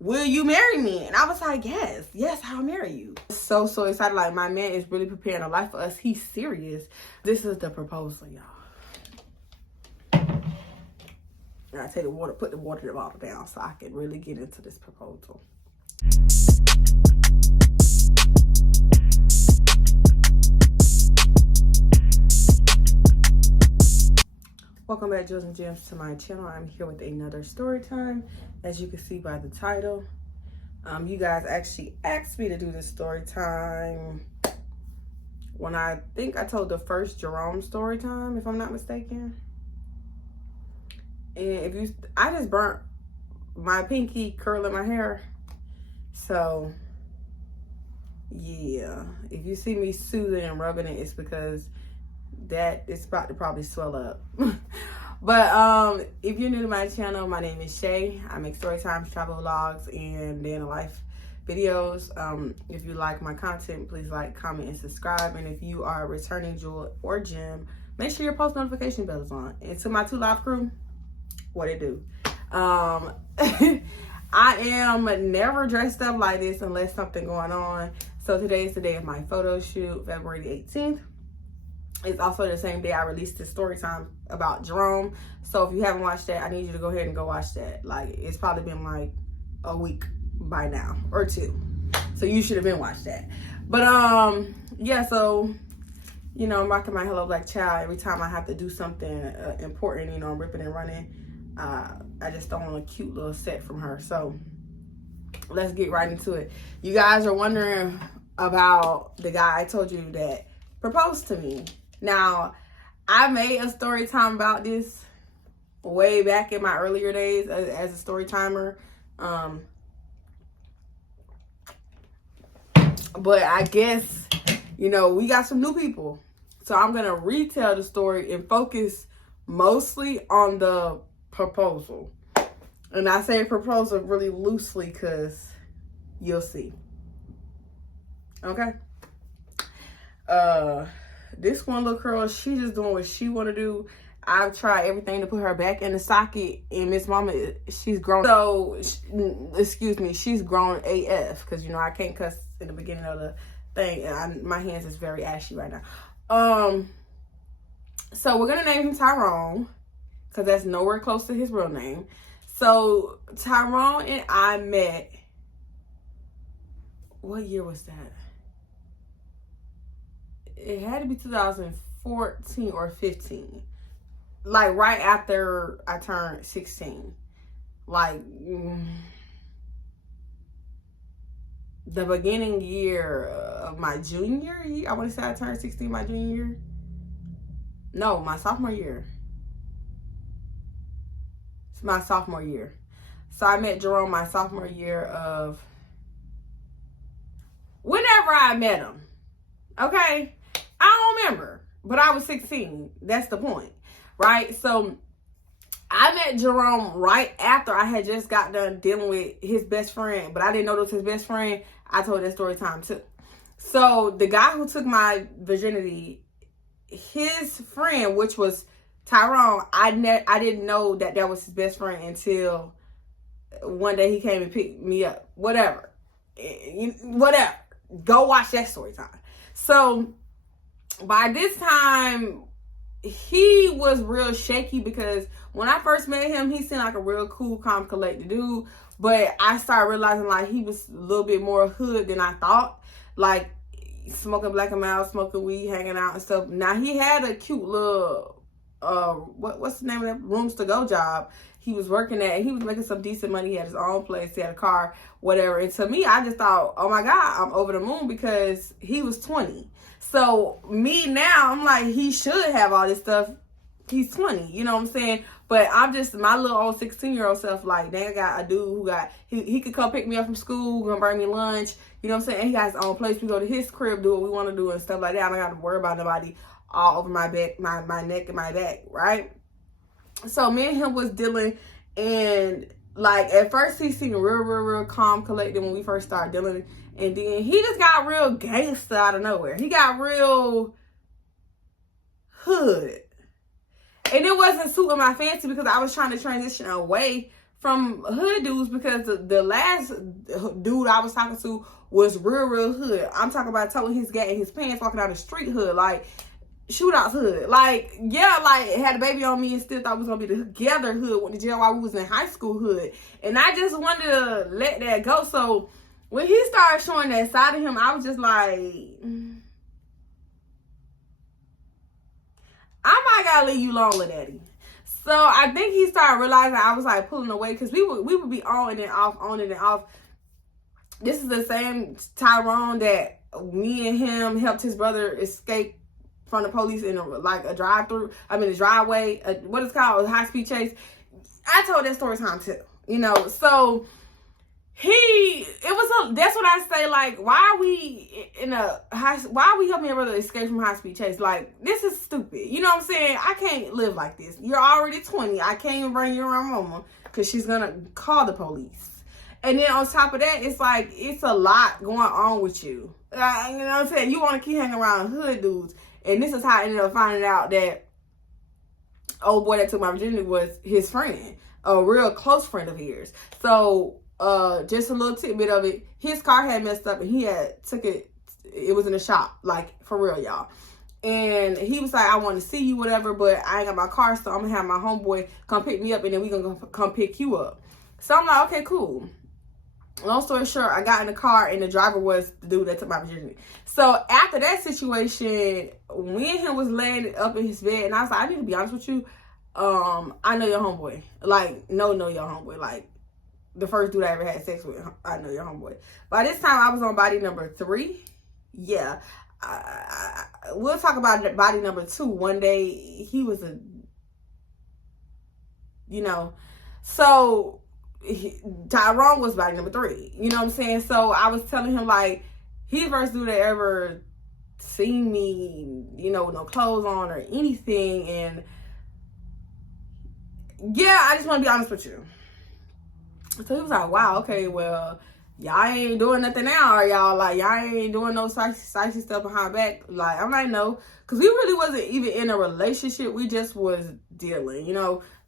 will you marry me? And I was like, yes, I'll marry you. So excited. Like, my man is really preparing a life for us. He's serious. This is the proposal, y'all. I take the water, put the water bottle down so I can really get into this proposal. Welcome back, Jews and Jems, to my channel. I'm here with another story time. As you can see by the title, you guys actually asked me to do this story time when I think I told the first Jerome story time, if I'm not mistaken. And I just burnt my pinky curling my hair. So yeah, if you see me soothing and rubbing it, it's because that it's about to probably swell up. But if you're new to my channel, my name is Shaye. I make story times, travel vlogs, and day in the life videos. If you like my content, please like, comment, and subscribe. And if you are a returning jewel or gem, make sure your post notification bell is on. And to my 2 Live crew, what it do? I am never dressed up like this unless something going on. So today is the day of my photo shoot, February the 18th. It's also the same day I released this story time about Jerome. So if you haven't watched that, I need you to go ahead and go watch that. Like, it's probably been like a week by now or 2. So you should have been watched that. But yeah, so you know, I'm rocking my Hello Black Child. Every time I have to do something important, you know, I'm ripping and running. I just don't want a cute little set from her. So let's get right into it. You guys are wondering about the guy I told you that proposed to me. Now, I made a story time about this way back in my earlier days as a story timer. But I guess, you know, we got some new people. So I'm going to retell the story and focus mostly on the proposal. And I say proposal really loosely because you'll see. Okay? This one little girl, she just doing what she want to do. I've tried everything to put her back in the socket, and Miss Mama, she's grown. So, excuse me, she's grown AF, because, you know, I can't cuss in the beginning of the thing, and my hands is very ashy right now. So we're gonna name him Tyrone, because that's nowhere close to his real name. So Tyrone and I met, what year was that? It had to be 2014 or 15. Like right after I turned 16. Like the beginning year of my junior year. I want to say I turned 16 my junior year. No, my sophomore year. It's my sophomore year. So I met Jerome my sophomore year of whenever I met him. Okay? I don't remember, but I was 16. That's the point, right? So I met Jerome right after I had just got done dealing with his best friend, but I didn't know it was his best friend. I told that story time too. So the guy who took my virginity, his friend, which was Tyrone, I didn't know that was his best friend until one day he came and picked me up. Whatever. Go watch that story time. So by this time, he was real shaky because when I first met him, he seemed like a real cool, calm, collected dude. But I started realizing like he was a little bit more hood than I thought. Like smoking black and mild, smoking weed, hanging out and stuff. Now he had a cute little what's the name of that rooms to go job he was working at. He was making some decent money. He had his own place. He had a car, whatever. And to me, I just thought, oh my God, I'm over the moon because he was 20. So me now, I'm like, he should have all this stuff. He's 20, you know what I'm saying? But I'm just, my little old 16-year-old self, like, dang, I got a dude who got, he could come pick me up from school, gonna bring me lunch, you know what I'm saying? And he got his own place. We go to his crib, do what we want to do and stuff like that. I don't got to worry about nobody all over my back, my neck and my back, right? So me and him was dealing, and like at first he seemed real calm, collected when we first started dealing, and then he just got real gangster out of nowhere. He got real hood, and it wasn't suiting my fancy because I was trying to transition away from hood dudes, because the last dude I was talking to was real hood. I'm talking about towing his gat in his pants, walking down the street hood, like shootouts hood. Like, yeah, like had a baby on me and still thought we was gonna be together hood, went to jail while we was in high school hood. And I just wanted to let that go. So when he started showing that side of him, I was just like, I might gotta leave you alone, little daddy. So I think he started realizing I was like pulling away, because we would be on and then off, on and then off. This is the same Tyrone that me and him helped his brother escape from the police in a drive-through. I mean, a driveway. What is called a high-speed chase. I told that story time too. You know, so that's what I say. Like, why are we why are we helping your brother escape from high-speed chase? Like, this is stupid. You know what I'm saying? I can't live like this. You're already 20. I can't even bring you around mama because she's gonna call the police. And then on top of that, it's like, it's a lot going on with you. You know what I'm saying? You want to keep hanging around hood dudes. And this is how I ended up finding out that old boy that took my virginity was his friend, a real close friend of his. So just a little tidbit of it. His car had messed up and he had took it. It was in the shop, like for real, y'all. And he was like, I want to see you, whatever, but I ain't got my car, so I'm going to have my homeboy come pick me up and then we going to come pick you up. So I'm like, okay, cool. Long story short, I got in the car and the driver was the dude that took my virginity. So after that situation, me and him was laying up in his bed, and I was like, I need to be honest with you. I know your homeboy. Like, know your homeboy. Like, the first dude I ever had sex with, I know your homeboy. By this time, I was on body number 3. Yeah. We'll talk about body number 2. One day, he was so Tyrone was body number 3. You know what I'm saying? So I was telling him, like, he the first dude that ever seen me, with no clothes on or anything. And yeah, I just want to be honest with you. So he was like, wow, okay, well, y'all ain't doing nothing now, or y'all, like, y'all ain't doing no spicy stuff behind back. Like, I'm like, no, because we really wasn't even in a relationship. We just was dealing,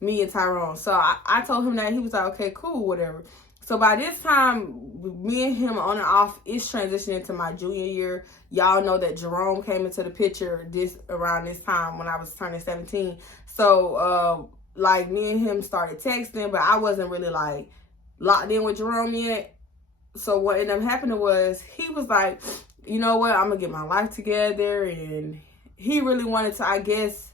me and Tyrone. So I told him that. He was like, okay, cool, whatever. So by this time, me and him on and off is transitioning to my junior year. Y'all know that Jerome came into the picture around this time when I was turning 17. So, like, me and him started texting, but I wasn't really, like, locked in with Jerome yet. So what ended up happening was he was like, you know what, I'm going to get my life together. And he really wanted to, I guess,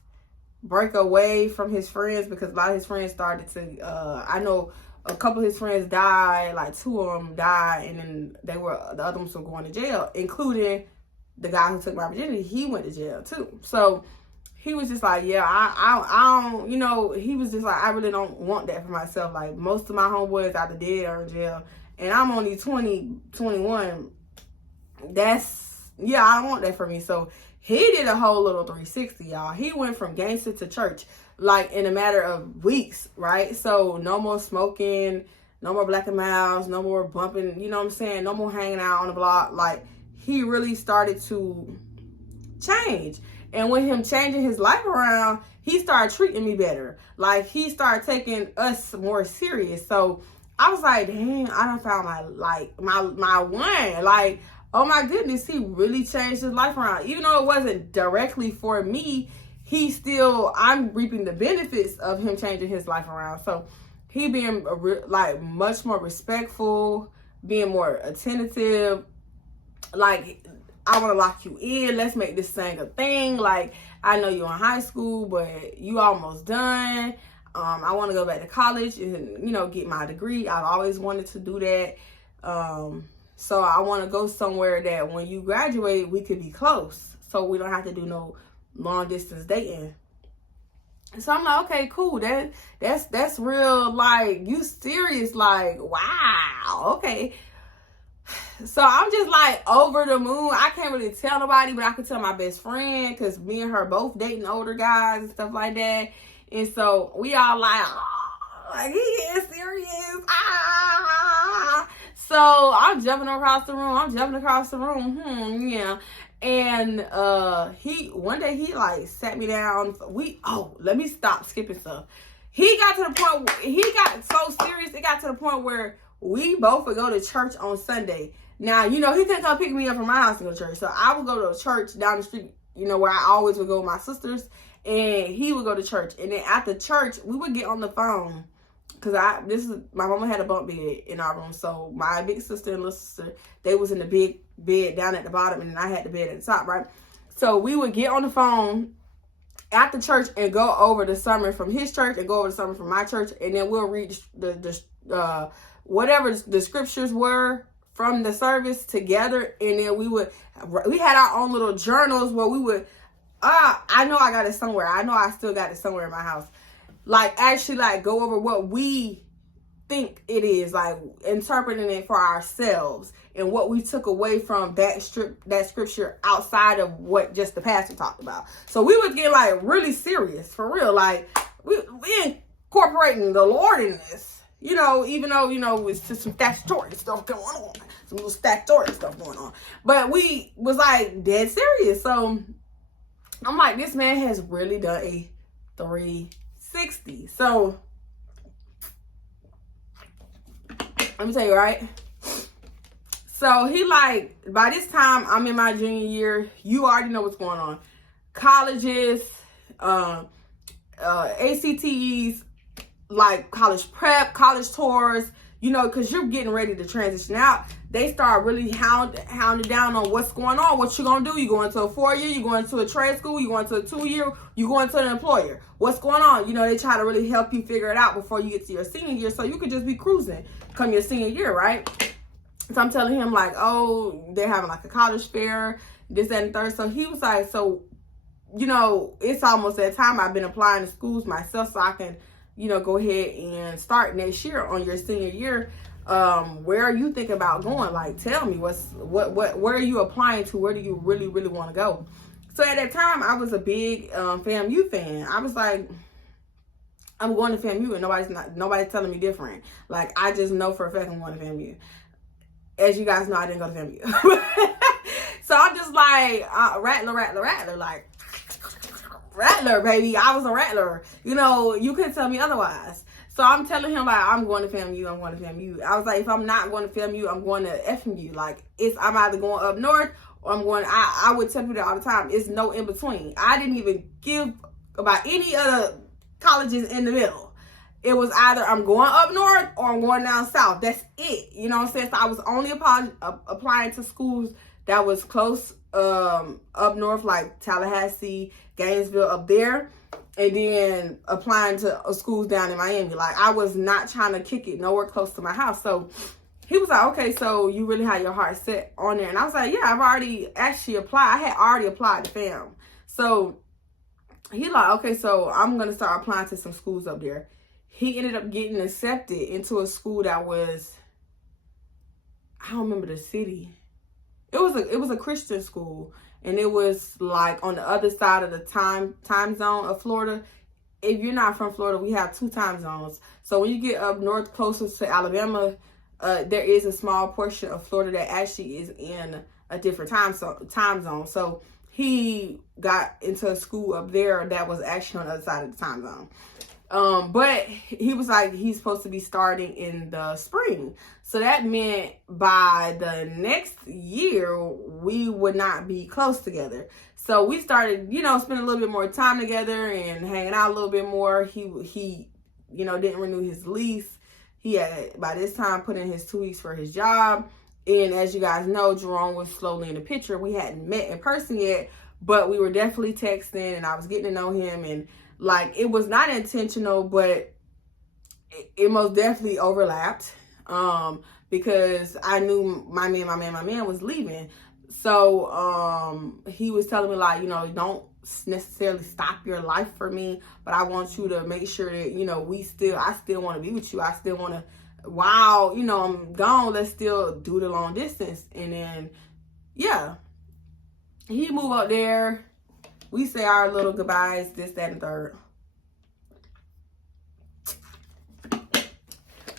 break away from his friends, because a lot of his friends started to, I know a couple of his friends died, like 2 of them died, and then the other ones were going to jail, including the guy who took my virginity. He went to jail too. So he was just like, yeah, I don't, he was just like, I really don't want that for myself. Like, most of my homeboys either dead or in jail, and I'm only 20, 21. I don't want that for me. So he did a whole little 360, y'all. He went from gangster to church, like, in a matter of weeks, right? So no more smoking, no more Black and Miles, no more bumping, you know what I'm saying? No more hanging out on the block. Like, he really started to change. And with him changing his life around, he started treating me better. Like, he started taking us more serious. So I was like, dang, I done found my one. Like, oh my goodness, he really changed his life around. Even though it wasn't directly for me, I'm reaping the benefits of him changing his life around. So he being like much more respectful, being more attentive. Like, I want to lock you in. Let's make this thing a thing. Like, I know you're in high school, but you almost done. I want to go back to college and, get my degree. I've always wanted to do that. So I want to go somewhere that when you graduate, we could be close. So we don't have to do no long distance dating. So I'm like, okay, cool. That's real. Like, you serious? Like, wow. Okay. So I'm just like over the moon. I can't really tell nobody, but I can tell my best friend, because me and her both dating older guys and stuff like that. And so we all like, oh, like, he is serious. So I'm jumping across the room. Yeah. And one day he like sat me down. Let me stop skipping stuff. he got to the point where he got so serious. It got to the point where we both would go to church on Sunday. Now, you know, he couldn't come pick me up from my house to go to church. So I would go to a church down the street, you know, where I always would go with my sisters. And he would go to church. And then after church, we would get on the phone. Because my mama had a bunk bed in our room. So my big sister and little sister, they was in the big bed down at the bottom. And then I had the bed at the top, right? So we would get on the phone after church and go over the sermon from his church and go over the sermon from my church. And then we'll read the whatever the scriptures were from the service together. And then we had our own little journals where we would, I know I got it somewhere. I know I still got it somewhere in my house. Like, actually, like, go over what we think it is, like, interpreting it for ourselves and what we took away from that scripture outside of what just the pastor talked about. So we would get, like, really serious, for real. Like, we incorporating the Lord in this, you know, even though, you know, it's just some statutory stuff going on, some little statutory stuff going on. But we was, like, dead serious. So I'm like, this man has really done a 360. So let me tell you, right? So he, like, by this time I'm in my junior year, you already know what's going on. Colleges, ACTs, like college prep, college tours, you know, because you're getting ready to transition out. They start really hounding down on what's going on, what you gonna do. You going to a 4-year, you going to a trade school, you going to a 2-year, you going to an employer. What's going on? You know, they try to really help you figure it out before you get to your senior year, so you could just be cruising come your senior year, right? So I'm telling him, like, oh, they're having like a college fair, this, that, and third. So he was like, so, you know, it's almost that time. I've been applying to schools myself so I can, you know, go ahead and start next year on your senior year. Where are you thinking about going? Like, tell me where are you applying to? Where do you really want to go? So at that time, I was a big FAMU fan. I was like, I'm going to FAMU, and nobody's telling me different. Like, I just know for a fact I'm going to FAMU. As you guys know, I didn't go to FAMU. So I'm just like, rattler, like, rattler, baby. I was a rattler. You know, you couldn't tell me otherwise. So I'm telling him, like, I'm going to FAMU, I'm going to FAMU. I was like, if I'm not going to FAMU, I'm going to FMU. Like, I'm either going up north or I'm going, I would tell people all the time, it's no in between. I didn't even give about any other colleges in the middle. It was either I'm going up north or I'm going down south. That's it. You know what I'm saying? So I was only applying to schools that was close up north, like Tallahassee, Gainesville, up there. And then applying to schools down in Miami. Like, I was not trying to kick it nowhere close to my house. So he was like, okay, so you really had your heart set on there. And I was like, yeah, I've already actually applied. I had already applied to FAM. So he like, okay, so I'm going to start applying to some schools up there. He ended up getting accepted into a school that was, I don't remember the city. It was a Christian school. And it was like on the other side of the time zone of Florida. If you're not from Florida, we have 2 time zones. So when you get up north closer to Alabama, there is a small portion of Florida that actually is in a different time zone. So he got into a school up there that was actually on the other side of the time zone. But he was like, he's supposed to be starting in the spring. So that meant by the next year, we would not be close together. So we started, you know, spending a little bit more time together and hanging out a little bit more. He you know, didn't renew his lease. He had, by this time, put in his 2 weeks for his job. And as you guys know, Jerome was slowly in the picture. We hadn't met in person yet, but we were definitely texting and I was getting to know him. And like, it was not intentional, but it most definitely overlapped. Because I knew my man was leaving. So, he was telling me, like, you know, don't necessarily stop your life for me, but I want you to make sure that, you know, I still want to be with you. I still want to, while, you know, I'm gone, let's still do the long distance. And then, yeah, he moved up there. We say our little goodbyes, this, that, and third.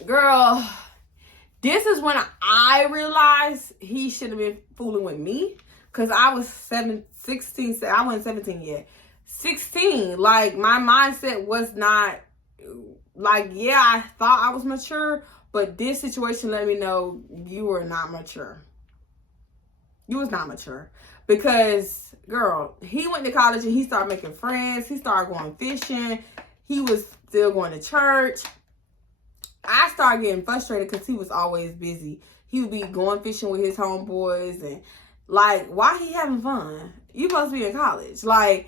Girl, this is when I realized he should have been fooling with me. Because I was 16, I wasn't 17 yet. 16, like, my mindset was not like, yeah, I thought I was mature, but this situation let me know you were not mature. You was not mature. Because, girl, he went to college and he started making friends. He started going fishing. He was still going to church. I started getting frustrated because he was always busy. He would be going fishing with his homeboys and, like, why he having fun? You supposed to be in college. Like,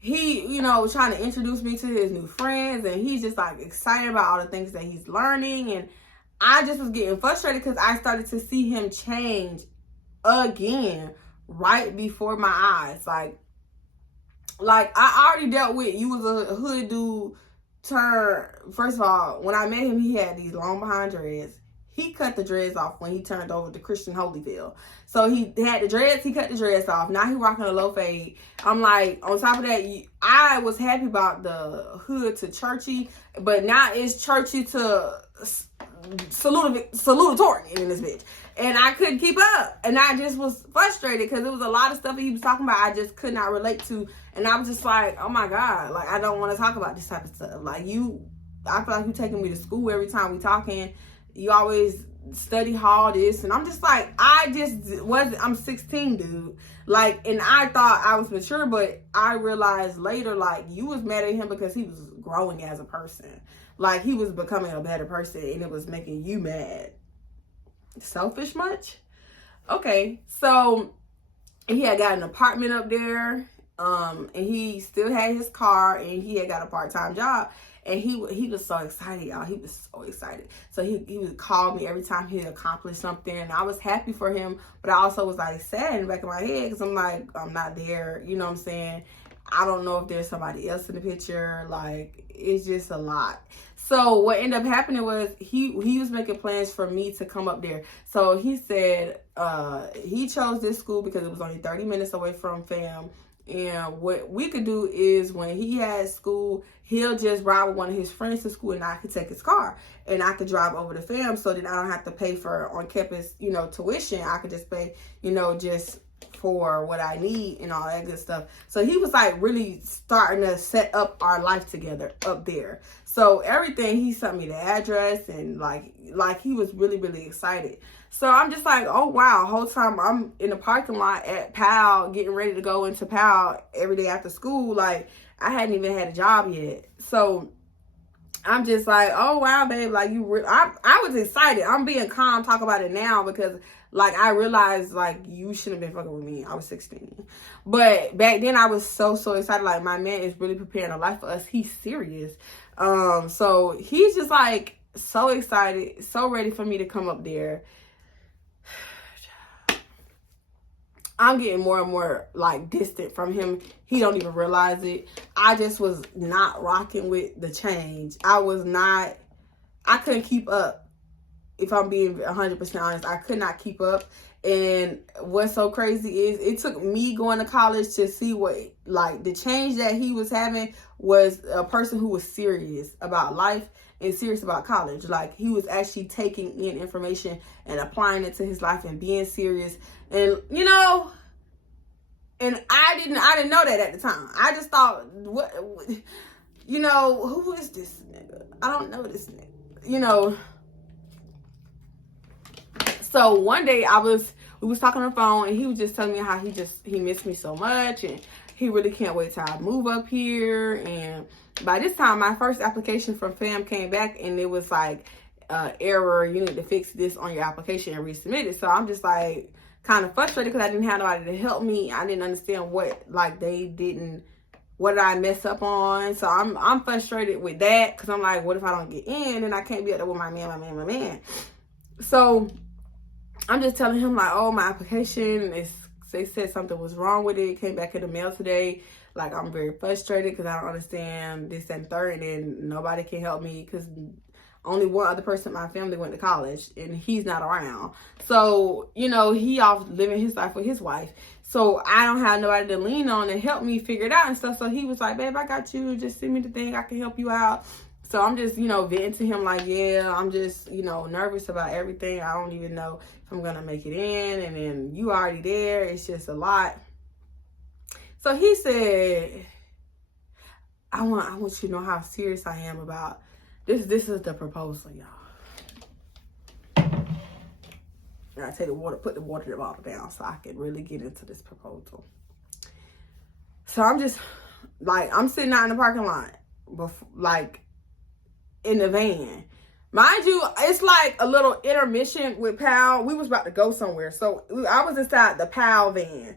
he, you know, was trying to introduce me to his new friends, and he's just, like, excited about all the things that he's learning. And I just was getting frustrated because I started to see him change again right before my eyes. Like I already dealt with, you was a hood dude. First of all, when I met him, he had these long behind dreads. He cut the dreads off when he turned over to Christian Holyfield. So he had the dreads, he cut the dreads off. Now he rocking a low fade. I'm like, on top of that, I was happy about the hood to churchy, but now it's churchy to salutatorian in this bitch. And I couldn't keep up. And I just was frustrated because it was a lot of stuff that he was talking about I just could not relate to. And I was just like, oh my God, like, I don't want to talk about this type of stuff. Like, I feel like you taking me to school every time we talking. You always study hall this. And I'm just like, I'm 16, dude. Like, and I thought I was mature, but I realized later, like, you was mad at him because he was growing as a person. Like, he was becoming a better person and it was making you mad. Selfish much? Okay, so he had got an apartment up there, and he still had his car, and he had got a part-time job, and he was so excited, y'all. He was so excited. So he would call me every time he accomplished something, and I was happy for him, but I also was like sad in the back of my head because I'm like, I'm not there, you know what I'm saying? I don't know if there's somebody else in the picture. Like, it's just a lot. So what ended up happening was he was making plans for me to come up there. So he said he chose this school because it was only 30 minutes away from fam. And what we could do is when he had school, he'll just ride with one of his friends to school and I could take his car. And I could drive over to fam so that I don't have to pay for on-campus, you know, tuition. I could just pay, you know, just for what I need and all that good stuff. So he was like really starting to set up our life together up there. So everything, he sent me the address and like he was really, really excited. So I'm just like, oh wow, whole time I'm in the parking lot at PAL getting ready to go into PAL every day after school. Like, I hadn't even had a job yet. So I'm just like, oh wow, babe, like I was excited. I'm being calm talking about it now because like I realized like you shouldn't have been fucking with me. I was 16. But back then I was so excited. Like, my man is really preparing a life for us. He's serious. So he's just like so excited, so ready for me to come up there. I'm getting more and more like distant from him. He don't even realize it. I just was not rocking with the change. I couldn't keep up. If I'm being 100% honest, I could not keep up. And what's so crazy is it took me going to college to see what, like, the change that he was having was a person who was serious about life and serious about college. Like, he was actually taking in information and applying it to his life and being serious. And, you know, and I didn't know that at the time. I just thought, what you know, who is this nigga? I don't know this nigga, you know. So one day we was talking on the phone and he was just telling me how he missed me so much and he really can't wait till I move up here. And by this time, my first application from FAM came back and it was like, error, you need to fix this on your application and resubmit it. So I'm just like kind of frustrated because I didn't have nobody to help me. I didn't understand what did I mess up on. So I'm frustrated with that because I'm like, what if I don't get in and I can't be up there with my man. So I'm just telling him like, oh, my application they said something was wrong with it. It came back in the mail today. Like, I'm very frustrated because I don't understand this and third, and nobody can help me because only one other person in my family went to college and he's not around. So, you know, he off living his life with his wife. So I don't have nobody to lean on to help me figure it out and stuff. So he was like, babe, I got you. Just send me the thing. I can help you out. So I'm just, you know, venting to him like, yeah, I'm just, you know, nervous about everything. I don't even know if I'm going to make it in. And then you already there. It's just a lot. So he said, I want you to know how serious I am about This is the proposal, y'all. I take the water, put the water bottle down so I can really get into this proposal. So I'm just like, I'm sitting out in the parking lot, like in the van. Mind you, it's like a little intermission with Pal. We was about to go somewhere. So I was inside the Pal van.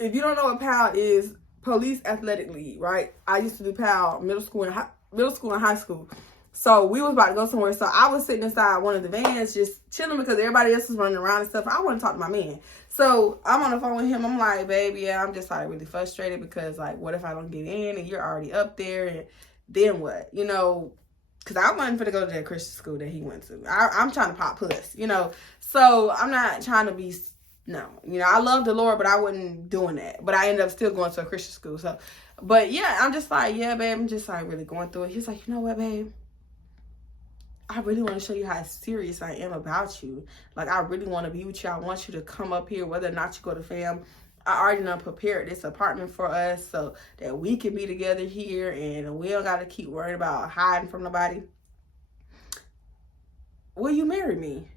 If you don't know what Pal is, Police Athletic League, right? I used to do Pal middle school and high school. So we was about to go somewhere. So I was sitting inside one of the vans just chilling because everybody else was running around and stuff. I want to talk to my man. So I'm on the phone with him. I'm like, baby, yeah, I'm just like really frustrated because like, what if I don't get in and you're already up there and then what? You know, because I wasn't going to go to that Christian school that he went to. I'm trying to pop puss, you know. So I'm not trying to be, no. You know, I love the Lord, but I wasn't doing that. But I ended up still going to a Christian school. So, but yeah, I'm just like, yeah, babe, I'm just like really going through it. He's like, you know what, babe? I really want to show you how serious I am about you. Like, I really want to be with you. I want you to come up here, whether or not you go to fam. I already done prepared this apartment for us so that we can be together here and we don't got to keep worrying about hiding from nobody. Will you marry me?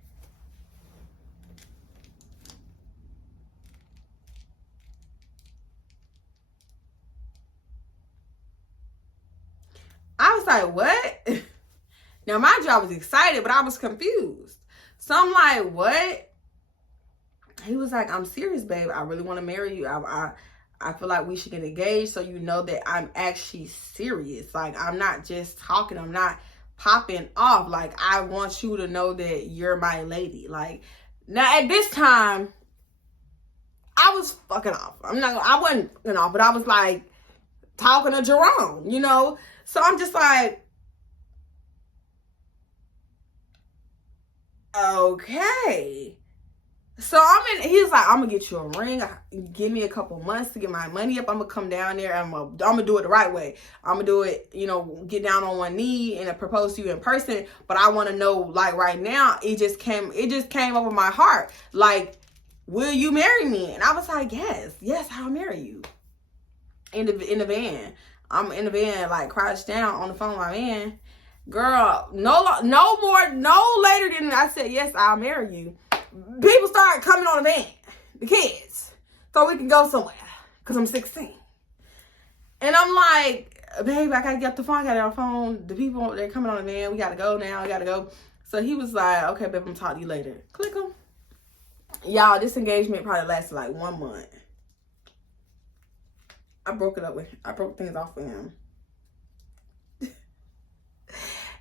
I was like, what? Now, mind you, I was excited, but I was confused. So I'm like, what? He was like, I'm serious, babe. I really want to marry you. I feel like we should get engaged so you know that I'm actually serious. Like, I'm not just talking. I'm not popping off. Like, I want you to know that you're my lady. Like, now at this time, I was fucking off. I wasn't fucking off, but I was like talking to Jerome, you know? So I'm just like, okay. So he's like, I'm gonna get you a ring. Give me a couple months to get my money up. I'm gonna come down there. I'm gonna do it the right way. I'm gonna do it, you know, get down on one knee and propose to you in person. But I want to know, like right now, it just came over my heart. Like, will you marry me? And I was like, yes, I'll marry you. In the van, I'm in the van, like crouched down on the phone with my man. Girl, no later than I said, yes, I'll marry you. People started coming on the van, the kids, so we can go somewhere, because I'm 16. And I'm like, babe, I got to get off the phone. I got to get on the phone. The people, they're coming on the van. We got to go now. We got to go. So he was like, okay, babe, I'm going to talk to you later. Click him. Y'all, this engagement probably lasted like 1 month. I broke things off with him.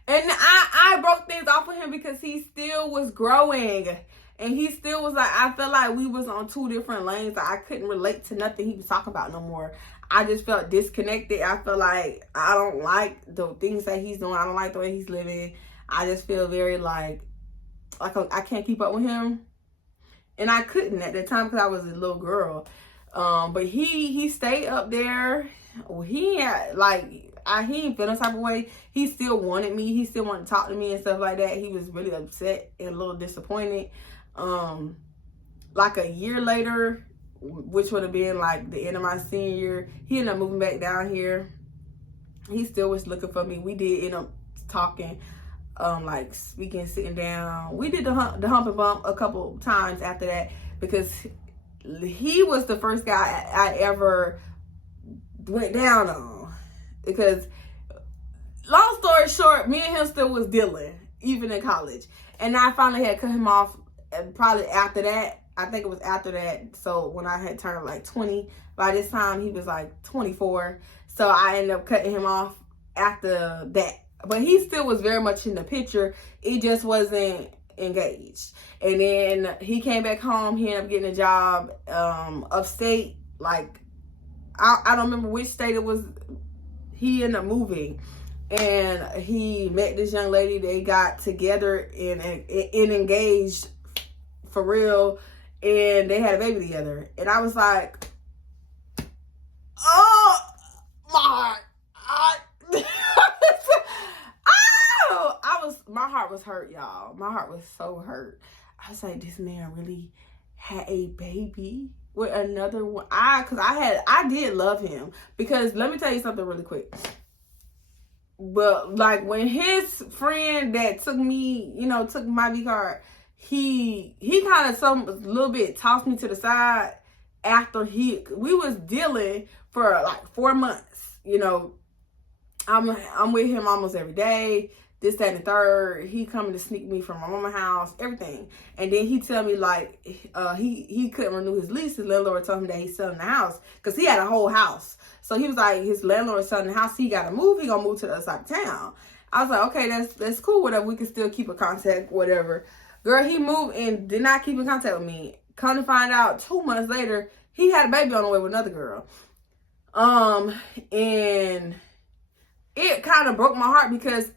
And I broke things off with him because he still was growing. And he still was like, I felt like we was on 2 different lanes. Like, I couldn't relate to nothing he was talking about no more. I just felt disconnected. I felt like I don't like the things that he's doing. I don't like the way he's living. I just feel very like I can't keep up with him. And I couldn't at the time because I was a little girl. But he stayed up there. He had he didn't feel no type of way. He still wanted me. He still wanted to talk to me and stuff like that. He was really upset and a little disappointed. Like a year later, which would have been like the end of my senior year, he ended up moving back down here. He still was looking for me. We did end up talking, like speaking, sitting down. We did the hump and bump a couple times after that because he was the first guy I ever went down on. Because long story short, me and him still was dealing, even in college. And I finally had cut him off probably after that. I think it was after that. So when I had turned like 20, by this time he was like 24. So I ended up cutting him off after that. But he still was very much in the picture. It just wasn't engaged. And then he came back home. He ended up getting a job upstate. Like, I don't remember which state it was. He ended up moving, and he met this young lady. They got together and engaged for real, and they had a baby together. And I was like, oh my God. My heart was hurt, y'all. My heart was so hurt. I was like, this man really had a baby with another one. I did love him, because let me tell you something really quick. But like when his friend that took me, took my V card, he kind of a little bit tossed me to the side after we was dealing for like 4 months. I'm with him almost every day. This, that, and the third. He coming to sneak me from my mama's house, everything. And then he tell me like he couldn't renew his lease. His landlord told him that he's selling the house because he had a whole house. So he was like, his landlord selling the house. He got to move. He gonna move to the other side of town. I was like, okay, that's cool. Whatever. We can still keep in contact. Whatever. Girl, he moved and did not keep in contact with me. Come to find out, 2 months later, he had a baby on the way with another girl. And it kind of broke my heart because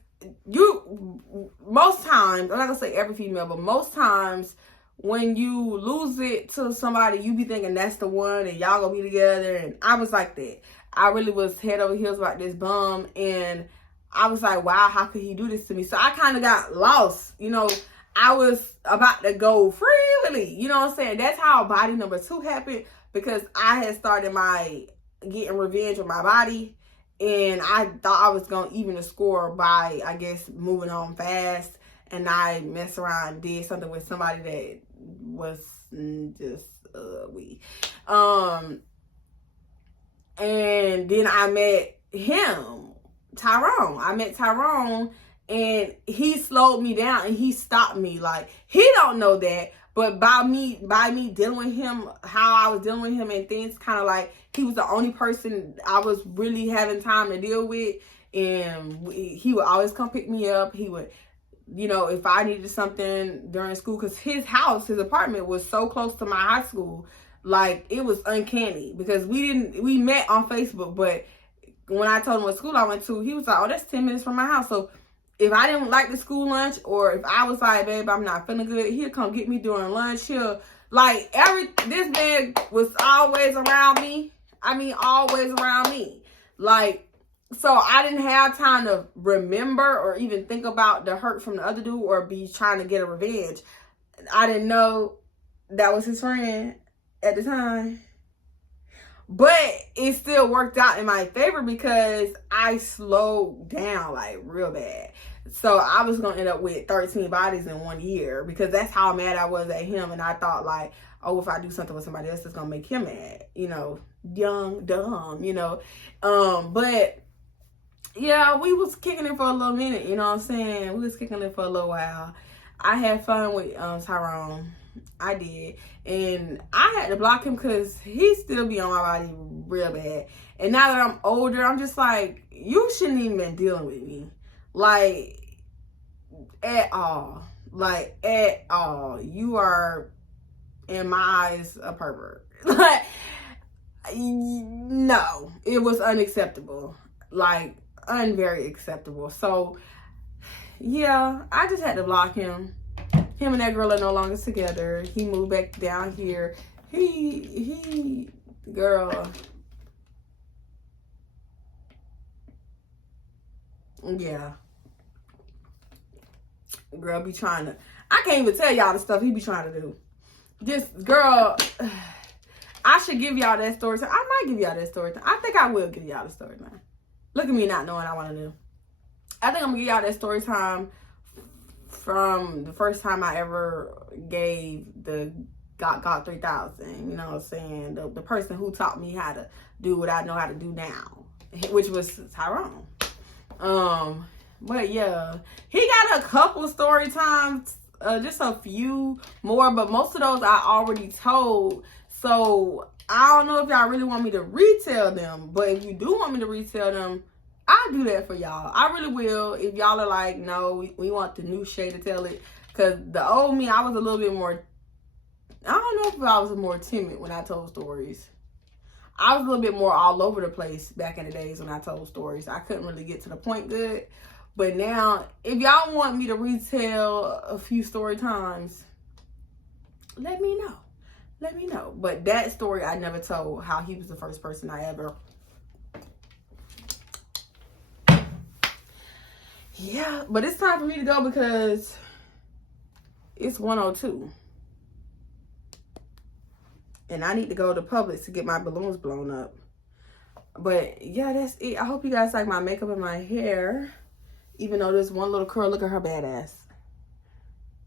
most times, I'm not gonna say every female, but most times when you lose it to somebody, you be thinking that's the one and y'all gonna be together. And I was like that. I really was head over heels about this bum, and I was like, wow, how could he do this to me? So I kind of got lost. I was about to go freely. You know what I'm saying? That's how body number 2 happened, because I had started my getting revenge with my body. And I thought I was going to even the score by, I guess, moving on fast. And I messed around and did something with somebody that was just weak. And then I met him, Tyrone. I met Tyrone, and he slowed me down and he stopped me. Like, he don't know that. But by me dealing with him, how I was dealing with him and things, kind of like he was the only person I was really having time to deal with. And he would always come pick me up. He would, if I needed something during school, because his apartment was so close to my high school, like it was uncanny, because we met on Facebook, but when I told him what school I went to, he was like, oh, that's 10 minutes from my house. So if I didn't like the school lunch, or if I was like, babe, I'm not feeling good, he'll come get me during lunch. This man was always around me. I mean, always around me. Like, so I didn't have time to remember or even think about the hurt from the other dude or be trying to get a revenge. I didn't know that was his friend at the time. But it still worked out in my favor because I slowed down like real bad. So I was going to end up with 13 bodies in 1 year, because that's how mad I was at him. And I thought like, oh, if I do something with somebody else, it's going to make him mad. Young, dumb, But yeah, we was kicking it for a little minute. You know what I'm saying? We was kicking it for a little while. I had fun with Tyrone. I did. And I had to block him because he still be on my body real bad. And now that I'm older, I'm just like, you shouldn't even been dealing with me. Like, at all. Like, at all. You are, in my eyes, a pervert. Like, no. It was unacceptable. Like, very acceptable. So, yeah, I just had to block him. Him and that girl are no longer together. He moved back down here. Girl. Yeah. Girl be trying to, I can't even tell y'all the stuff he be trying to do. Just, girl, I should give y'all that story time. I might give y'all that story time. I think I will give y'all the story time. Look at me not knowing I want to do. I think I'm going to give y'all that story time from the first time I ever gave the got 3,000. You know what I'm saying? The person who taught me how to do what I know how to do now, which was Tyrone. But yeah, he got a couple story times, just a few more, but most of those I already told. So I don't know if y'all really want me to retell them, but if you do want me to retell them, I'll do that for y'all. I really will. If y'all are like, no, we want the new Shaye to tell it. Because the old me, I was a little bit more, I don't know if I was more timid when I told stories. I was a little bit more all over the place back in the days when I told stories. I couldn't really get to the point good. But now, if y'all want me to retell a few story times, let me know. Let me know. But that story I never told, how he was the first person I ever... Yeah, but it's time for me to go because it's 1:02. And I need to go to Publix to get my balloons blown up. But yeah, that's it. I hope you guys like my makeup and my hair. Even though this one little curl, look at her badass.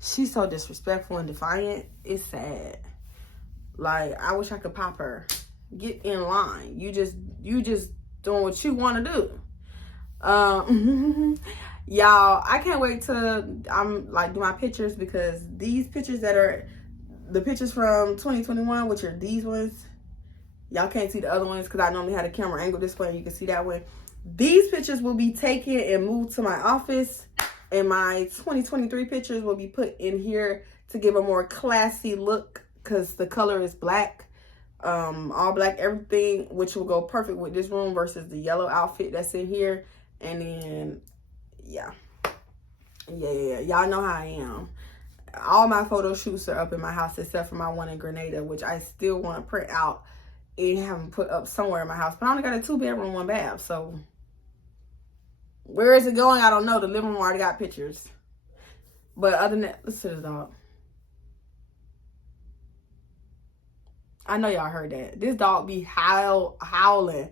She's so disrespectful and defiant. It's sad. Like, I wish I could pop her. Get in line. You just doing what you want to do. Y'all, I can't wait to do my pictures, because these pictures that are the pictures from 2021, which are these ones. Y'all can't see the other ones because I normally had a camera angle this way and you can see that way. These pictures will be taken and moved to my office, and my 2023 pictures will be put in here to give a more classy look, because the color is black, all black everything, which will go perfect with this room versus the yellow outfit that's in here. And then yeah, y'all know how I am. All my photo shoots are up in my house except for my one in Grenada, which I still want to print out and have them put up somewhere in my house. But I only got a 2-bedroom, 1 bath, so where is it going? I don't know. The living room already got pictures. But other than that, listen to the dog. I know y'all heard that. This dog be howling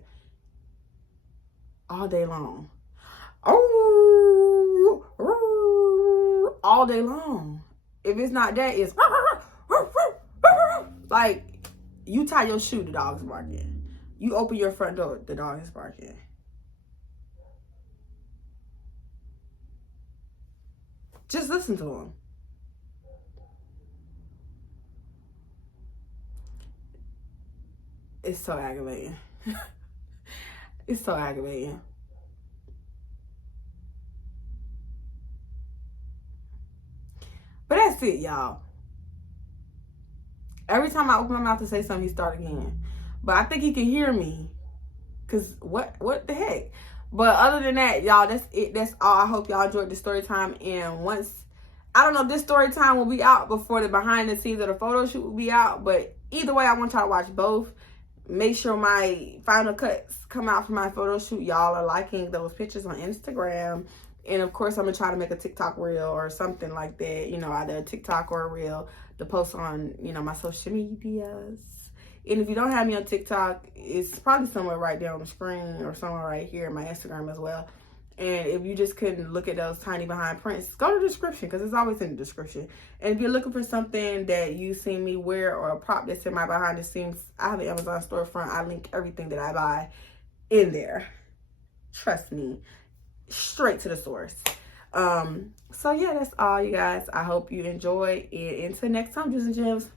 all day long. Oh, all day long. If it's not that, it's like, you tie your shoe, the dog's barking. You open your front door, the dog is barking. Just listen to him. It's so aggravating. It's so aggravating. But that's it, y'all. Every time I open my mouth to say something, he start again. But I think he can hear me. Cause what the heck? But other than that, y'all, that's it. That's all. I hope y'all enjoyed the story time. And once, I don't know, this story time will be out before the behind the scenes of the photo shoot will be out. But either way, I want y'all to watch both. Make sure my final cuts come out for my photo shoot. Y'all are liking those pictures on Instagram. And of course, I'm gonna try to make a TikTok reel or something like that. You know, either a TikTok or a reel to post on, you know, my social medias. And if you don't have me on TikTok, it's probably somewhere right there on the screen or somewhere right here in my Instagram as well. And if you just couldn't look at those tiny behind prints, go to the description, because it's always in the description. And if you're looking for something that you see me wear or a prop that's in my behind the scenes, I have an Amazon storefront. I link everything that I buy in there. Trust me. Straight to the source. So yeah, that's all, you guys. I hope you enjoy, and until next time, Jews and Jems.